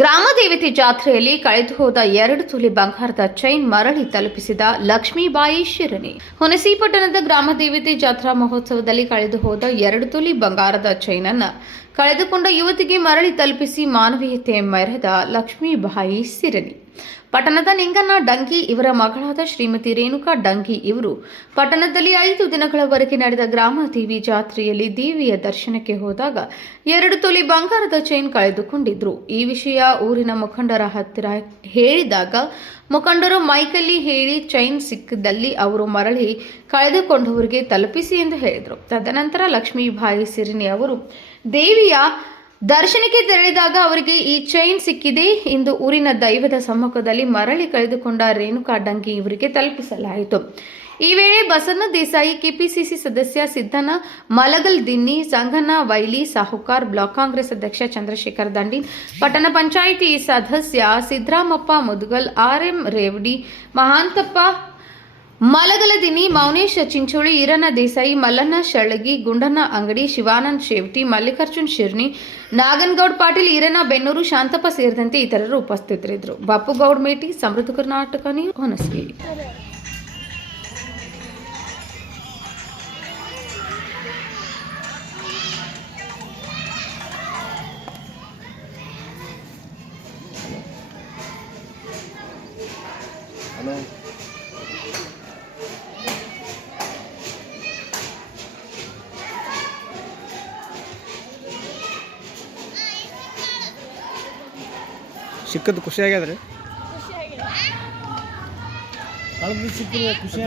ಗ್ರಾಮದೇವತೆ ಜಾತ್ರೆಯಲ್ಲಿ ಕಳೆದು ಹೋದ 2 ತೊಲೆ ಬಂಗಾರದ ಚೈನ್ ಮರಳಿ ತಲುಪಿಸಿದ ಲಕ್ಷ್ಮೀಬಾಯಿ ಶಿರನಿ. ಹುಣಸಿ ಪಟ್ಟಣದ ಗ್ರಾಮದೇವತೆ ಜಾತ್ರಾ ಮಹೋತ್ಸವದಲ್ಲಿ ಕಳೆದು ಹೋದ 2 ತೊಲೆ ಬಂಗಾರದ ಚೈನ್ ಅನ್ನು ಕಳೆದುಕೊಂಡ ಯುವತಿಗೆ ಮರಳಿ ತಲುಪಿಸಿ ಮಾನವೀಯತೆ ಮೆರೆದ ಲಕ್ಷ್ಮೀಬಾಯಿ ಶಿರನಿ. ಪಟ್ಟಣದ ನಿಂಗಣ್ಣ ಡಂಗಿ ಇವರ ಮಗಳಾದ ಶ್ರೀಮತಿ ರೇಣುಕಾ ಡಂಗಿ ಇವರು ಪಟ್ಟಣದಲ್ಲಿ 5 ದಿನಗಳವರೆಗೆ ನಡೆದ ಗ್ರಾಮದೇವಿ ಜಾತ್ರೆಯಲ್ಲಿ ದೇವಿಯ ದರ್ಶನಕ್ಕೆ ಹೋದಾಗ 2 ತೊಲೆ ಬಂಗಾರದ ಚೈನ್ ಕಳೆದುಕೊಂಡಿದ್ರು. ಈ ವಿಷಯ ಊರಿನ ಮುಖಂಡರ ಹತ್ತಿರ ಹೇಳಿದಾಗ ಮುಖಂಡರು ಮೈಕಲ್ಲಿ ಹೇಳಿ ಚೈನ್ ಸಿಕ್ಕಿದಲ್ಲಿ ಅವರು ಮರಳಿ ಕಳೆದುಕೊಂಡವರಿಗೆ ತಲುಪಿಸಿ ಎಂದು ಹೇಳಿದರು. ತದನಂತರ ಲಕ್ಷ್ಮೀಬಾಯಿ ಶಿರನಿ ಅವರು ದೇವಿಯ ದರ್ಶನಕ್ಕೆ ತೆರಳಿದಾಗ ಅವರಿಗೆ ಈ ಚೈನ್ ಸಿಕ್ಕಿದೆ ಎಂದು ಊರಿನ ದೈವದ ಸಮ್ಮುಖದಲ್ಲಿ ಮರಳಿ ಕಳೆದುಕೊಂಡ ರೇಣುಕಾ ಡಂಗಿ ಇವರಿಗೆ ತಲುಪಿಸಲಾಯಿತು. ಈ ವೇಳೆ ಬಸನ್ನ ದೇಸಾಯಿ, ಕೆಪಿಸಿಸಿ ಸದಸ್ಯ ಸಿದ್ದಣ್ಣ ಮಲಗಲ್ ದಿನ್ನಿ, ಸಂಗಣ್ಣ ವೈಲಿ ಸಾಹುಕಾರ್, ಬ್ಲಾಕ್ ಕಾಂಗ್ರೆಸ್ ಅಧ್ಯಕ್ಷ ಚಂದ್ರಶೇಖರ್ ದಂಡಿ, ಪಟ್ಟಣ ಪಂಚಾಯಿತಿ ಸದಸ್ಯ ಸಿದ್ದರಾಮಪ್ಪ ಮುದ್ಗಲ್, ಆರ್ಎಂ ರೇವಡಿ, ಮಹಾಂತಪ್ಪ ಮಲಗಲದಿನಿ, ಮೌನೇಶ್ ಚಿಂಚೋಳಿ, ಈರಣ್ಣ ದೇಸಾಯಿ, ಮಲ್ಲಣ್ಣ ಶಳಗಿ, ಗುಂಡಣ್ಣ ಅಂಗಡಿ, ಶಿವಾನಂದ್ ಶೇವಟಿ, ಮಲ್ಲಿಕಾರ್ಜುನ್ ಶಿರ್ನಿ, ನಾಗನಗೌಡ್ ಪಾಟೀಲ್, ಈರಣ್ಣ ಬೆನ್ನೂರು, ಶಾಂತಪ್ಪ ಸೇರಿದಂತೆ ಇತರರು ಉಪಸ್ಥಿತರಿದ್ದರು. ಬಾಪುಗೌಡ್ ಮೇಟಿ, ಸಮೃದ್ಧ ಕರ್ನಾಟಕ ನ್ಯೂಸ್, ಹುಣಸಗಿ. ಸಿಕ್ಕದ್ದು ಖುಷಿ ಆಗ್ಯದ್ರಿ. ಕಳೆದು ಸಿಕ್ಕಿದ್ರೆ ಖುಷಿ